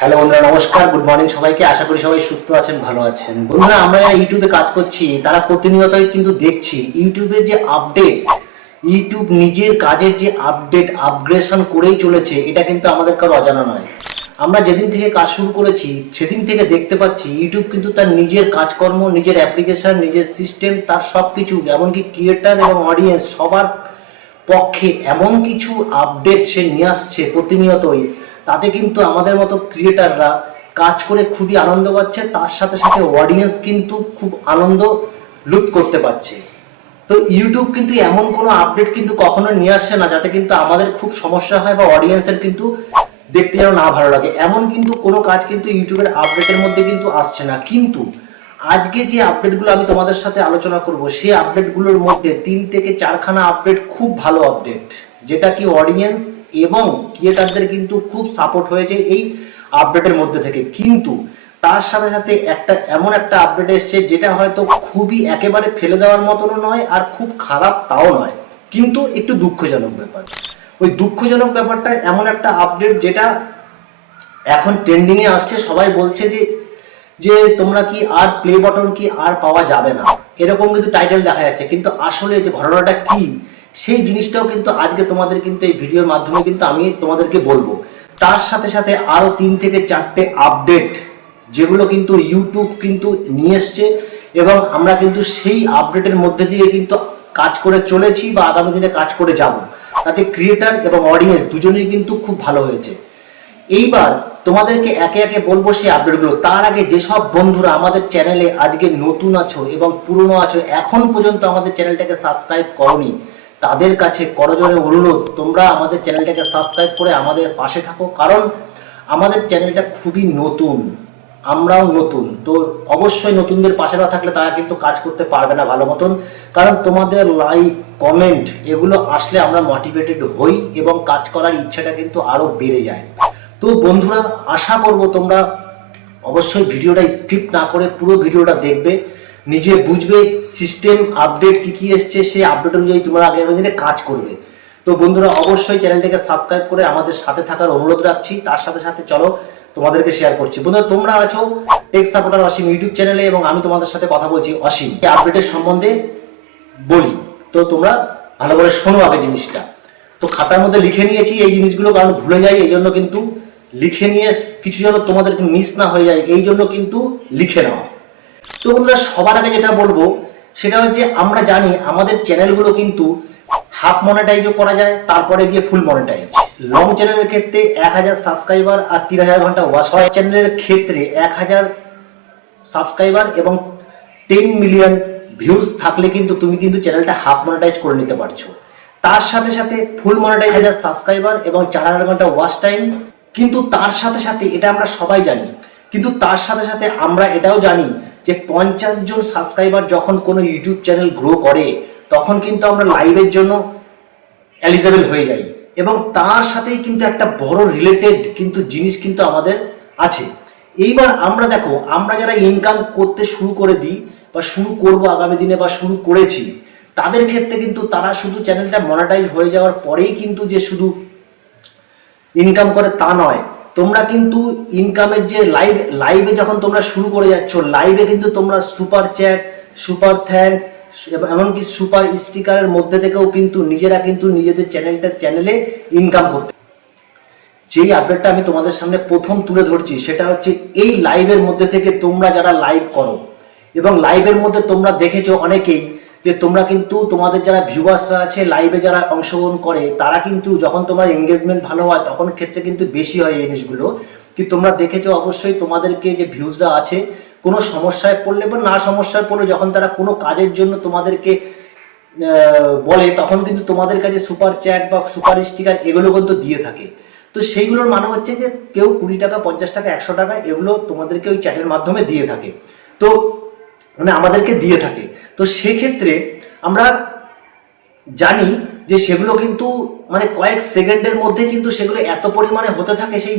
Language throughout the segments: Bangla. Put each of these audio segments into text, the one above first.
হ্যালো বন্ধুরা, নমস্কার। গুড মর্নিং সবাইকে। আশা করি সবাই সুস্থ আছেন, ভালো আছেন। বন্ধুরা, আমরা যারা ইউটিউবে কাজ করছি, তারা প্রতিনিয়তই কিন্তু দেখছি ইউটিউবের যে আপডেট ইউটিউব নিজের কাজের যে আপডেট আপগ্রেশন করেই চলেছে, এটা কিন্তু আমাদের কারও অজানা নয়। আমরা যেদিন থেকে কাজ শুরু করেছি, সেদিন থেকে দেখতে পাচ্ছি ইউটিউব কিন্তু তার নিজের কাজকর্ম, নিজের অ্যাপ্লিকেশন নিজের সিস্টেম তার সব কিছু এমনকি ক্রিয়েটার এবং অডিয়েন্স সবার পক্ষে এমন কিছু আপডেট সে নিয়ে আসছে প্রতিনিয়তই। তাতে কিন্তু আমাদের মতো ক্রিয়েটাররা কাজ করে খুবই আনন্দ পাচ্ছে, তার সাথে সাথে অডিয়েন্স কিন্তু খুব আনন্দ লুট করতে পারছে। তো ইউটিউব কিন্তু এমন কোনো আপডেট কিন্তু কখনো নিয়ে আসছে না, যাতে কিন্তু আমাদের খুব সমস্যা হয় বা অডিয়েন্সের কিন্তু দেখতে যেন না ভালো লাগে। এমন কিন্তু কোনো কাজ কিন্তু ইউটিউবের আপডেটের মধ্যে কিন্তু আসছে না। কিন্তু আজকে যে আপডেটগুলো আমি তোমাদের সাথে আলোচনা করব, সেই আপডেটগুলোর মধ্যে তিন থেকে চারখানা আপডেট খুব ভালো আপডেট যেটা কি অডিয়েন্স এবং ক্রিয়েটারদের কিন্তু খুব সাপোর্ট হয়েছে এই আপডেটের মধ্যে থেকে। কিন্তু তার সাথে সাথে একটা এমন একটা আপডেট এসছে যেটা হয়তো খুবই একেবারে ফেলে দেওয়ার মতনও নয় আর খুব খারাপ তাও নয়। কিন্তু একটু দুঃখজনক ব্যাপার। ওই দুঃখজনক ব্যাপারটা এমন একটা আপডেট যেটা এখন ট্রেন্ডিংয়ে আসছে, সবাই বলছে যে যে তোমরা কি আর প্লে বটন কি আর পাওয়া যাবে না। এরকম কিন্তু টাইটেল দেখা যাচ্ছে। কিন্তু আসলে যে ঘটনাটা কি সেই জিনিসটাও কিন্তু আজকে তোমাদের কিন্তু এই ভিডিওর মাধ্যমে কিন্তু আমি তোমাদেরকে বলব। তার সাথে সাথে আরও তিন থেকে চারটে আপডেট যেগুলো কিন্তু ইউটিউব কিন্তু নিয়ে এসছে এবং আমরা কিন্তু সেই আপডেটের মধ্যে দিয়ে কিন্তু কাজ করে চলেছি বা আগামী দিনে কাজ করে যাব। তাতে ক্রিয়েটার এবং অডিয়েন্স দুজনেই কিন্তু খুব ভালো হয়েছে। এইবার তোমাদেরকে একে একে বলব সেই আপডেটগুলো তার আগে যেসব বন্ধুরা আমাদের চ্যানেলে আজকে নতুন আছো এবং পুরনো আছো, এখন পর্যন্ত আমাদের চ্যানেলটাকে সাবস্ক্রাইব করনি তাদের কাছে করজোরে অনুরোধ, তোমরা আমাদের চ্যানেলটাকে সাবস্ক্রাইব করে আমাদের পাশে থাকো, কারণ আমাদের চ্যানেলটা খুবই নতুন, আমরাও নতুন, তো অবশ্যই নতুনদের পাশে না থাকলে তারা কিন্তু কাজ করতে পারবে না ভালো মতন। কারণ তোমাদের লাইক কমেন্ট এগুলো আসলে আমরা মোটিভেটেড হই এবং কাজ করার ইচ্ছাটা কিন্তু আরও বেড়ে যায়। তো বন্ধুরা, আশা করব তোমরা অবশ্যই ভিডিওটা স্ক্রিপ্ট না করে পুরো ভিডিওটা দেখবে। নিজে বুঝবে সিস্টেম আপডেট কি কি এসছে, সেই আপডেট অনুযায়ী তোমরা আগামী দিনে কাজ করবে। তো বন্ধুরা, অবশ্যই চ্যানেলটাকে সাবস্ক্রাইব করে আমাদের সাথে থাকার অনুরোধ রাখছি। তার সাথে সাথে চলো তোমাদেরকে শেয়ার করছি। বন্ধুরা, তোমরা আছো টেক সাপোর্টার অসীম ইউটিউব চ্যানেলে এবং আমি তোমাদের সাথে কথা বলছি অসীম আপডেটের সম্বন্ধে বলি। তো তোমরা ভালো করে শোনো আগে জিনিসটা। তো খাতার মধ্যে লিখে নিয়েছি এই জিনিসগুলো, কারণ ভুলে যাই, এই জন্য কিন্তু লিখে নিয়ে কিছু যেন তোমাদেরকে মিস না হয়ে যায়, এই জন্য কিন্তু লিখে নেওয়া তো বন্ধুরা, সবার আগে যেটা বলব, সেটা হচ্ছে আমরা জানি আমাদের চ্যানেলগুলো কিন্তু হাফ মনিটাইজও করা যায়, তারপরে গিয়ে ফুল মনিটাইজ লং চ্যানেলের ক্ষেত্রে এক হাজার সাবস্ক্রাইবার আর তিন হাজার ঘণ্টা ওয়াচ হয় চ্যানেলের ক্ষেত্রে এক হাজার সাবস্ক্রাইবার এবং টেন মিলিয়ন ভিউজ থাকলে কিন্তু তুমি কিন্তু চ্যানেলটা হাফ মনিটাইজ করে নিতে পারছ। তার সাথে সাথে ফুল মনিটাইজ হাজার সাবস্ক্রাইবার এবং চার হাজার ঘণ্টা ওয়াচ টাইম কিন্তু তার সাথে সাথে এটা আমরা সবাই জানি কিন্তু তার সাথে সাথে আমরা এটাও জানি যে পঞ্চাশ জন সাবস্ক্রাইবার যখন কোনো ইউটিউব চ্যানেল গ্রো করে, তখন কিন্তু আমরা লাইভের জন্য এলিজেবল হয়ে যাই। এবং তার সাথেই কিন্তু একটা বড় রিলেটেড কিন্তু জিনিস কিন্তু আমাদের আছে। এইবার আমরা দেখো, আমরা যারা ইনকাম করতে শুরু করে দিই বা শুরু করব আগামী দিনে বা শুরু করেছি, তাদের ক্ষেত্রে কিন্তু তারা শুধু চ্যানেলটা মনিটাইজ হয়ে যাওয়ার পরেই কিন্তু যে শুধু ইনকাম করে তা নয়। তোমরা কিন্তু ইনকামের যে লাইভ লাইভে যখন তোমরা শুরু করে যাচ্ছ লাইভে কিন্তু তোমরা সুপার চ্যাট সুপার থ্যাঙ্কস এমনকি সুপার স্টিকারের মধ্যে থেকেও কিন্তু নিজেরা কিন্তু নিজেদের চ্যানেলটা চ্যানেলে ইনকাম করতে। যেই আপডেটটা আমি তোমাদের সামনে প্রথম তুলে ধরছি, সেটা হচ্ছে এই লাইভের মধ্যে থেকে তোমরা যারা লাইভ করো, এবং লাইভের মধ্যে তোমরা দেখেছ অনেকেই যে তোমরা কিন্তু তোমাদের যারা ভিউয়ার্সরা আছে লাইভে যারা অংশগ্রহণ করে, তারা কিন্তু যখন তোমার এঙ্গেজমেন্ট ভালো হয়, তখন ক্ষেত্রে কিন্তু বেশি হয় এই জিনিসগুলো। কি তোমরা দেখেছ অবশ্যই তোমাদেরকে যে ভিউজরা আছে, কোনো সমস্যায় পড়লে বা না সমস্যায় পড়লে যখন তারা কোনো কাজের জন্য তোমাদেরকে বলে, তখন কিন্তু তোমাদের কাছে সুপার চ্যাট বা সুপার স্টিকার এগুলো কিন্তু দিয়ে থাকে। তো সেইগুলোর মানে হচ্ছে যে কেউ কুড়ি টাকা, পঞ্চাশ টাকা, একশো টাকা এগুলো তোমাদেরকে ওই চ্যাটের মাধ্যমে দিয়ে থাকে। তো মানে আমাদেরকে দিয়ে থাকে। তো সেক্ষেত্রে আমরা জানি যে সেগুলো কিন্তু মানে কয়েক সেকেন্ডের মধ্যে কিন্তু সেগুলো এত পরিমাণে হতে থাকে সেই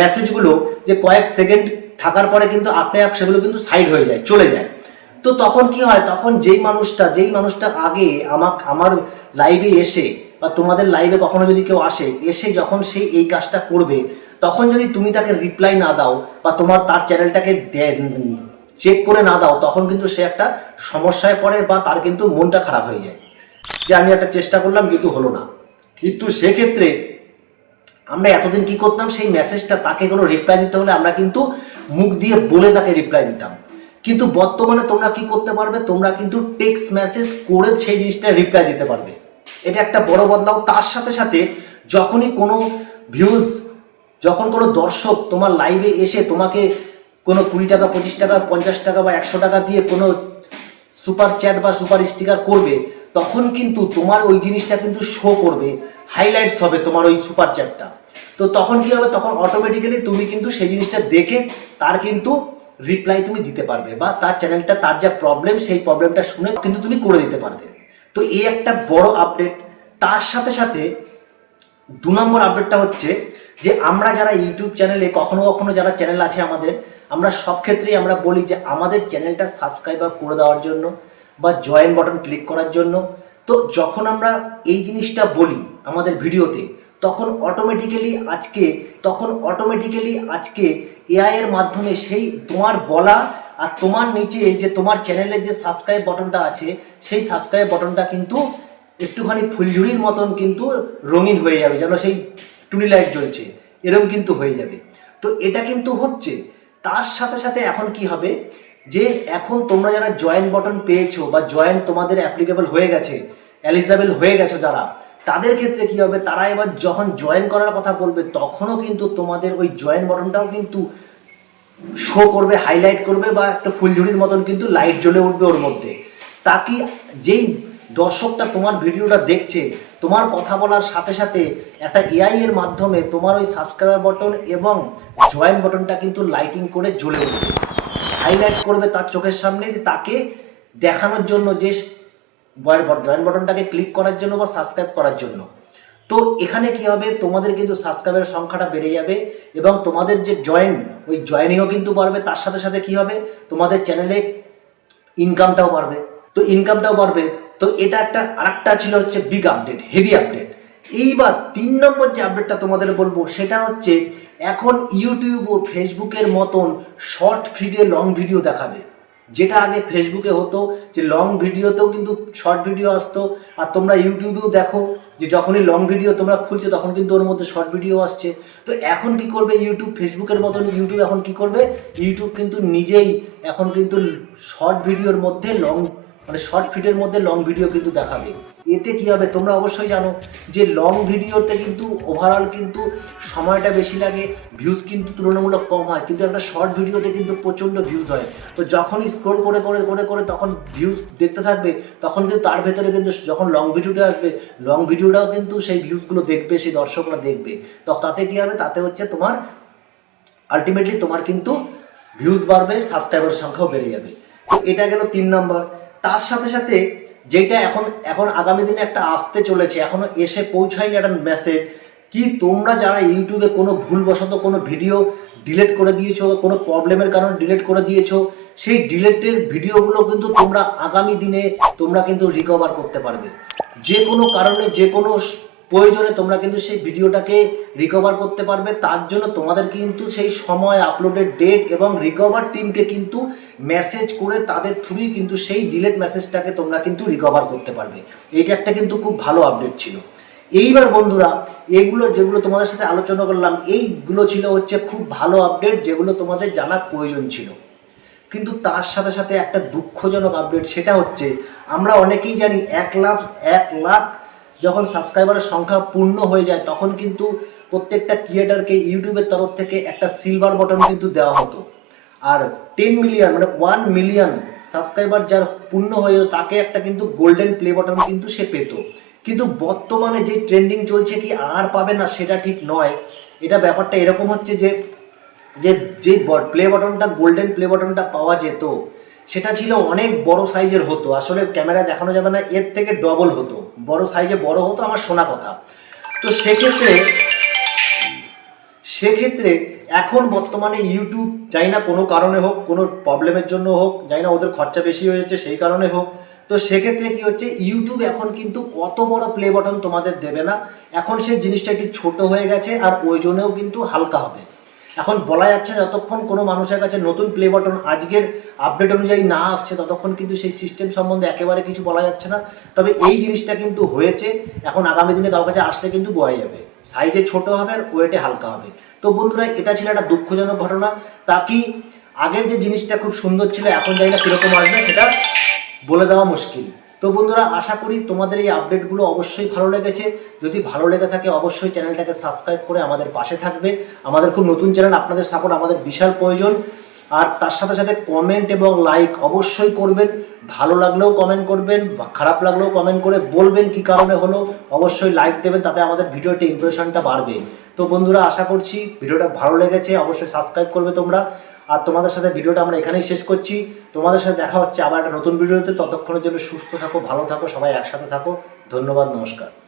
মেসেজগুলো যে কয়েক সেকেন্ড থাকার পরে কিন্তু আপনি আপ সেগুলো কিন্তু সাইড হয়ে যায়, চলে যায়। তো তখন কি হয়? তখন যেই মানুষটা যেই মানুষটা আগে আমাক, আমার লাইভে এসে বা তোমাদের লাইভে কখনো যদি কেউ আসে, এসে যখন সে এই কাজটা করবে, তখন যদি তুমি তাকে রিপ্লাই না দাও বা তোমার তার চ্যানেলটাকে চেক করে না দাও, তখন কিন্তু সে একটা সমস্যায় পড়ে বা তার কিন্তু মনটা খারাপ হয়ে যায়। যে আমি একটা চেষ্টা করলাম, কিন্তু হলো না। কিন্তু সেক্ষেত্রে আমরা এতদিন কি করতাম, সেই মেসেজটা তাকে কোনো রিপ্লাই দিতে হলে আমরা কিন্তু মুখ দিয়ে বলে তাকে রিপ্লাই দিতাম। কিন্তু বর্তমানে তোমরা কি করতে পারবে, তোমরা কিন্তু টেক্সট মেসেজ করে সেই জিনিসটা রিপ্লাই দিতে পারবে। এটা একটা বড় বদলাও। তার সাথে সাথে যখনই কোনো ভিউজ যখন কোনো দর্শক তোমার লাইভে এসে তোমাকে কোনো কুড়ি টাকা, পঁচিশ টাকা, পঞ্চাশ টাকা বা একশো টাকা দিয়ে কোনো সুপার চ্যাট বা সুপার স্টিকার করবে, তখন কিন্তু তোমার ওই জিনিসটা কিন্তু শো করবে হাইলাইটস হবে তোমার ওই সুপার চ্যাটটা। তো তখন কি হবে? তখন অটোমেটিক্যালি তুমি কিন্তু সেই জিনিসটা দেখে তার কিন্তু রিপ্লাই তুমি দিতে পারবে বা তার চ্যানেলটা তার যা প্রবলেম সেই প্রবলেমটা শুনে কিন্তু তুমি করে দিতে পারবে। তো এই একটা বড় আপডেট তার সাথে সাথে দু নম্বর আপডেটটা হচ্ছে যে আমরা যারা ইউটিউব চ্যানেলে কখনো কখনো যারা চ্যানেল আছে আমাদের আমরা সব ক্ষেত্রেই আমরা বলি যে আমাদের চ্যানেলটা সাবস্ক্রাইব করে দেওয়ার জন্য বা জয়েন বাটন ক্লিক করার জন্য। তো যখন আমরা এই জিনিসটা বলি আমাদের ভিডিওতে, তখন অটোমেটিক্যালি আজকে, তখন অটোমেটিক্যালি আজকে এআই এর মাধ্যমে সেই তোমার বলা আর তোমার নিচে যে তোমার চ্যানেলের যে সাবস্ক্রাইব বাটনটা আছে, সেই সাবস্ক্রাইব বাটনটা কিন্তু একটুখানি ফুলঝুরির মতন কিন্তু রঙিন হয়ে যাবে, যেন সেই টুনি লাইট জ্বলছে। এরকম কিন্তু হয়ে যাবে। তো এটা কিন্তু হচ্ছে তার সাথে সাথে এখন কি হবে? যে এখন তোমরা যারা জয়েন বটন পেয়েছ বা জয়েন তোমাদের অ্যাপ্লিকেবল হয়ে গেছে এলিজেবল হয়ে গেছো যারা, তাদের ক্ষেত্রে কি হবে? তারা এবার যখন জয়েন করার কথা বলবে, তখনও কিন্তু তোমাদের ওই জয়েন বটনটাও কিন্তু শো করবে হাইলাইট করবে বা একটা ফুলঝুরির মতন কিন্তু লাইট জ্বলে উঠবে ওর মধ্যে। তাকে যেই দর্শকটা তোমার ভিডিওটা দেখছে, তোমার কথা বলার সাথে সাথে একটা এআই এর মাধ্যমে তোমার ওই সাবস্ক্রাইবার বটন এবং জয়েন বটনটা কিন্তু লাইটিং করে জ্বলে উঠবে। হাইলাইট করবে তার চোখের সামনে যে তাকে দেখানোর জন্য যে জয়েন বটনটাকে ক্লিক করার জন্য বা সাবস্ক্রাইব করার জন্য। তো এখানে কি হবে, তোমাদের কিন্তু সাবস্ক্রাইবের সংখ্যাটা বেড়ে যাবে এবং তোমাদের যে জয়েন ওই জয়েনিংও কিন্তু বাড়বে। তার সাথে সাথে কি হবে, তোমাদের চ্যানেলে ইনকামটাও বাড়বে। তো ইনকামটাও বাড়বে। তো এটা একটা, আরেকটা ছিল হচ্ছে বিগ আপডেট হেভি আপডেট এইবার তিন নম্বর যে আপডেটটা তোমাদের বলব, সেটা হচ্ছে এখন ইউটিউব ও ফেসবুকের মতন শর্ট ভিডিও লং ভিডিও দেখাবে। যেটা আগে ফেসবুকে হতো, যে লং ভিডিওতেও কিন্তু শর্ট ভিডিও আসতো। আর তোমরা ইউটিউবেও দেখো, যে যখনই লং ভিডিও তোমরা খুলছো, তখন কিন্তু ওর মধ্যে শর্ট ভিডিও আসছে। তো এখন কি করবে ইউটিউব ফেসবুকের মতন ইউটিউব এখন কি করবে? ইউটিউব কিন্তু নিজেই এখন কিন্তু শর্ট ভিডিওর মধ্যে লং মানে শর্ট ফিটের মধ্যে লং ভিডিও কিন্তু দেখাবে। এতে কি হবে? তোমরা অবশ্যই জানো যে লং ভিডিওতে কিন্তু ওভারঅল কিন্তু সময়টা বেশি লাগে ভিউজ কিন্তু তুলনামূলক কম হয়। কিন্তু একটা শর্ট ভিডিওতে কিন্তু প্রচণ্ড ভিউজ হয়। তো যখনই স্ক্রোল করে করে করে করে তখন ভিউজ দেখতে থাকবে, তখন কিন্তু তার ভেতরে কিন্তু যখন লং ভিডিওটা আসবে লং ভিডিওটাও কিন্তু সেই ভিউজগুলো দেখবে, সেই দর্শকরা দেখবে। তো তাতে কী হবে? তাতে হচ্ছে তোমার আলটিমেটলি তোমার কিন্তু ভিউজ বাড়বে সাবস্ক্রাইবার সংখ্যাও বেড়ে যাবে। তো এটা গেল তিন নম্বর। তার সাথে সাথে যেটা এখন এখন আগামী দিনে একটা আসতে চলেছে, এখনও এসে পৌঁছায়নি একটা মেসেজ কি তোমরা যারা ইউটিউবে কোনো ভুলবশত কোনো ভিডিও ডিলেট করে দিয়েছ, কোনো প্রবলেমের কারণে ডিলেট করে দিয়েছ, সেই ডিলেটের ভিডিওগুলো কিন্তু তোমরা আগামী দিনে তোমরা কিন্তু রিকভার করতে পারবে। যে কোনো কারণে, যে কোনো প্রয়োজনে তোমরা কিন্তু সেই ভিডিওটাকে রিকভার করতে পারবে। তার জন্য তোমাদের কিন্তু সেই সময় আপলোডের ডেট এবং রিকভার টিমকে কিন্তু মেসেজ করে তাদের থ্রুই কিন্তু সেই ডিলেট মেসেজটাকে তোমরা কিন্তু রিকভার করতে পারবে। এইটা একটা কিন্তু খুব ভালো আপডেট ছিল। এইবার বন্ধুরা, এগুলো যেগুলো তোমাদের সাথে আলোচনা করলাম, এইগুলো ছিল হচ্ছে খুব ভালো আপডেট যেগুলো তোমাদের জানার প্রয়োজন ছিল। কিন্তু তার সাথে সাথে একটা দুঃখজনক আপডেট সেটা হচ্ছে আমরা অনেকেই জানি এক লাখ এক লাখ যখন সাবস্ক্রাইবারের সংখ্যা পূর্ণ হয়ে যায়, তখন কিন্তু প্রত্যেকটা ক্রিয়েটারকে ইউটিউবের তরফ থেকে একটা সিলভার বটন কিন্তু দেওয়া হতো। আর টেন মিলিয়ন মানে ওয়ান মিলিয়ন সাবস্ক্রাইবার যার পূর্ণ হয়ে তাকে একটা কিন্তু গোল্ডেন প্লে বটন কিন্তু সে পেত। কিন্তু বর্তমানে যে ট্রেন্ডিং চলছে কি আর পাবে না সেটা ঠিক নয়। এটা ব্যাপারটা এরকম হচ্ছে যে যে যে প্লে বটনটা গোল্ডেন প্লে বটনটা পাওয়া যেত সেটা ছিল অনেক বড় সাইজের হতো। আসলে ক্যামেরা দেখানো যাবে না, এর থেকে ডবল হতো। বড় সাইজে বড় হতো আমার শোনা কথা। তো সেক্ষেত্রে সেক্ষেত্রে এখন বর্তমানে ইউটিউব জানি না কোনো কারণে হোক, কোনো প্রবলেমের জন্য হোক যাই না ওদের খরচা বেশি হয়েছে সেই কারণে হোক, তো সেক্ষেত্রে কি হচ্ছে ইউটিউব এখন কিন্তু অত বড় প্লে বটন তোমাদের দেবে না। এখন সেই জিনিসটা একটু ছোট হয়ে গেছে আর ওজনেও কিন্তু হালকা হবে। এখন বলা যাচ্ছে যতক্ষণ কোনো মানুষের কাছে নতুন প্লে বাটন আজকের আপডেট অনুযায়ী না আসছে, ততক্ষণ কিন্তু সেই সিস্টেম সম্বন্ধে একেবারে কিছু বলা যাচ্ছে না। তবে এই জিনিসটা কিন্তু হয়েছে, এখন আগামী দিনে কারোর কাছে আসলে কিন্তু বোয়া যাবে। সাইজে ছোট হবে আর ওয়েটে হালকা হবে। তো বন্ধুরা, এটা ছিল একটা দুঃখজনক ঘটনা। তা কি আগের যে জিনিসটা খুব সুন্দর ছিল, এখন জানি না কীরকম আসবে, সেটা বলে দেওয়া মুশকিল। তো বন্ধুরা, আশা করি তোমাদের এই আপডেটগুলো অবশ্যই ভালো লেগেছে। যদি ভালো লেগে থাকে, অবশ্যই চ্যানেলটাকে সাবস্ক্রাইব করে আমাদের পাশে থাকবে। আমাদের খুব নতুন চ্যানেল, আপনাদের সাপোর্ট আমাদের বিশাল প্রয়োজন। আর তার সাথে সাথে কমেন্ট এবং লাইক অবশ্যই করবেন। ভালো লাগলেও কমেন্ট করবেন খারাপ লাগলেও কমেন্ট করে বলবেন কি কারণে হলো। অবশ্যই লাইক দেবেন, তাতে আমাদের ভিডিওতে ইমপ্রেশনটা বাড়বে। তো বন্ধুরা, আশা করছি ভিডিওটা ভালো লেগেছে, অবশ্যই সাবস্ক্রাইব করবে তোমরা। আর তোমাদের সাথে ভিডিওটা আমরা এখানেই শেষ করছি। তোমাদের সাথে দেখা হচ্ছে আবার একটা নতুন ভিডিওতে। ততক্ষণের জন্য সুস্থ থাকো, ভালো থাকো, সবাই একসাথে থাকো। ধন্যবাদ, নমস্কার।